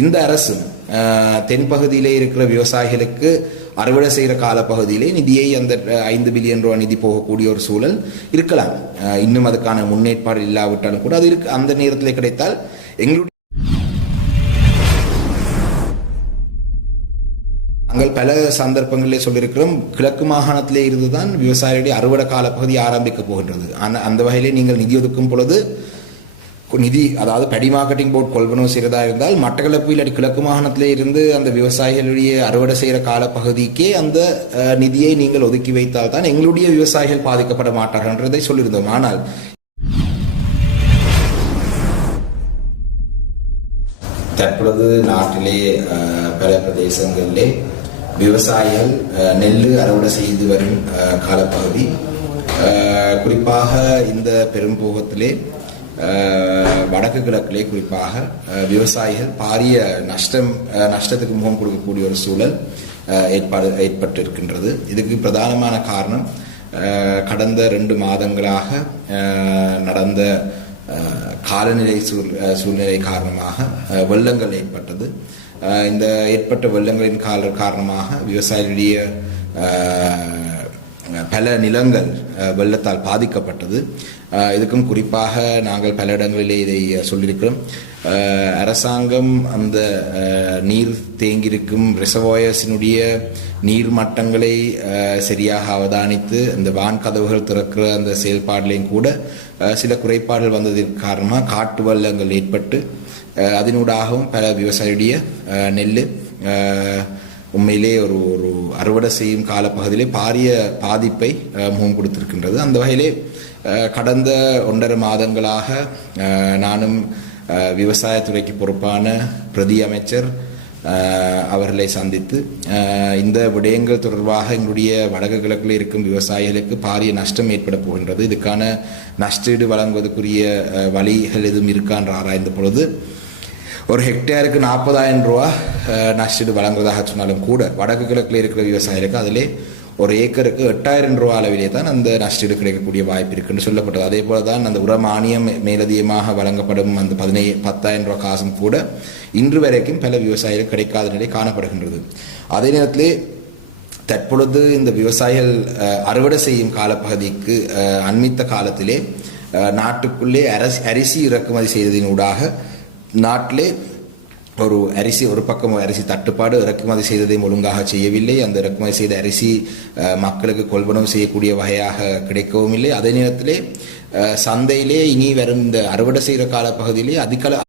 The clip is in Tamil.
இந்த அரசும் தென்பகுதியிலே இருக்கிற விவசாயிகளுக்கு அறுவடை செய்கிற காலப்பகுதியிலே நிதியை அந்த ஐந்து பில்லியன் ரூபா நிதி போகக்கூடிய ஒரு சூழல் இருக்கலாம். இன்னும் அதுக்கான முன்னேற்பாடு இல்லாவிட்டாலும் கூட அது இருக்கு அந்த நேரத்தில் கிடைத்தால் எங்களுடைய நாங்கள் பல சந்தர்ப்பங்களிலே சொல்லியிருக்கிறோம் கிழக்கு மாகாணத்திலே இருந்துதான் விவசாயிகளுடைய அறுவடை காலப்பகுதி ஆரம்பிக்க போகின்றது. ஆனால் அந்த வகையிலே நீங்கள் நிதி ஒதுக்கும் பொழுது நிதி அதாவது படி மார்க்கெட்டிங் போர்ட் கொள்வனவு செய்கிறதா இருந்தால் மட்டக்களப்பு இல்லாட்டி கிழக்கு மாகாணத்திலே இருந்து அந்த விவசாயிகளுடைய அறுவடை செய்கிற காலப்பகுதிக்கே அந்த நிதியை நீங்கள் ஒதுக்கி வைத்தால் தான் எங்களுடைய விவசாயிகள் பாதிக்கப்பட மாட்டார்கள்ன்றதை சொல்லியிருந்தோம். ஆனால் தற்பொழுது நாட்டிலே பல பிரதேசங்களிலே விவசாயிகள் நெல் அறுவடை செய்து வரும் காலப்பகுதி. குறிப்பாக இந்த பெரும்போகத்திலே வடக்கு கிழக்கிலே குறிப்பாக விவசாயிகள் பாரிய நஷ்டம் நஷ்டத்துக்கு முகம் கொடுக்கக்கூடிய ஒரு சூழல் ஏற்பாடு ஏற்பட்டிருக்கின்றது. இதுக்கு பிரதானமான காரணம் கடந்த ரெண்டு மாதங்களாக நடந்த காலநிலை சூழ் சூழ்நிலை காரணமாக வெள்ளங்கள் ஏற்பட்டது. இந்த ஏற்பட்ட வெள்ளங்களின் கால காரணமாக விவசாயிகளுடைய பல நிலங்கள் வெள்ளத்தால் பாதிக்கப்பட்டது. இதுக்கும் குறிப்பாக நாங்கள் பல இடங்களிலே இதை சொல்லியிருக்கிறோம். அரசாங்கம் அந்த நீர் தேங்கியிருக்கும் ரிசர்வாயர்ஸினுடைய நீர் மட்டங்களை சரியாக அவதானித்து அந்த வான் கதவுகள் திறக்கிற அந்த செயல்பாடுலையும் கூட சில குறைபாடுகள் வந்ததற்கு காரணமாக காட்டு வெள்ளங்கள் ஏற்பட்டு அதனூடாகவும் பல விவசாயியுடைய நெல் உண்மையிலே ஒரு ஒரு அறுவடை செய்யும் காலப்பகுதியிலே பாரிய பாதிப்பை முகம் கொடுத்திருக்கின்றது. அந்த வகையிலே கடந்த ஒன்றரை மாதங்களாக நானும் விவசாயத்துறைக்கு பொறுப்பான பிரதி அமைச்சர் அவர்களை சந்தித்து இந்த விடயங்கள் தொடர்பாக எங்களுடைய வடக்கு கிழக்கில் இருக்கும் விவசாயிகளுக்கு பாரிய நஷ்டம் ஏற்பட போகின்றது. இதுக்கான நஷ்டீடு வழங்குவதற்குரிய வழிகள் எதுவும் இருக்கான்ற ஆராய்ந்த பொழுது ஒரு ஹெக்டேருக்கு நாற்பதாயிரம் ரூபா நஷ்டீடு வழங்குறதாக சொன்னாலும் கூட வடக்கு கிழக்கில் இருக்கிற விவசாயிகளுக்கு அதிலே ஒரு ஏக்கருக்கு எட்டாயிரம் ரூபா அளவிலே தான் அந்த நஷ்டீடு கிடைக்கக்கூடிய வாய்ப்பு இருக்குன்னு சொல்லப்பட்டது. அதே போல தான் அந்த உர மானியம் மேலதிகமாக வழங்கப்படும் அந்த பதினை பத்தாயிரம் ரூபா காசும் கூட இன்று வரைக்கும் பல விவசாயிகள் கிடைக்காத நிலை காணப்படுகின்றது. அதே நேரத்திலே தற்பொழுது இந்த விவசாயிகள் அறுவடை செய்யும் காலப்பகுதிக்கு அண்மித்த காலத்திலே நாட்டுக்குள்ளே அரசி அரிசி இறக்குமதி செய்ததினூடாக நாட்டிலே ஒரு அரிசி ஒரு பக்கம் அரிசி தட்டுப்பாடு இறக்குமதி செய்ததையும் ஒழுங்காக செய்யவில்லை. அந்த இறக்குமதி செய்த அரிசி மக்களுக்கு கொள்வனவு செய்யக்கூடிய வகையாக கிடைக்கவும் இல்லை. அதே நேரத்திலே சந்தையிலே இனி வரும் இந்த அறுவடை செய்கிற காலப்பகுதியிலே அதிக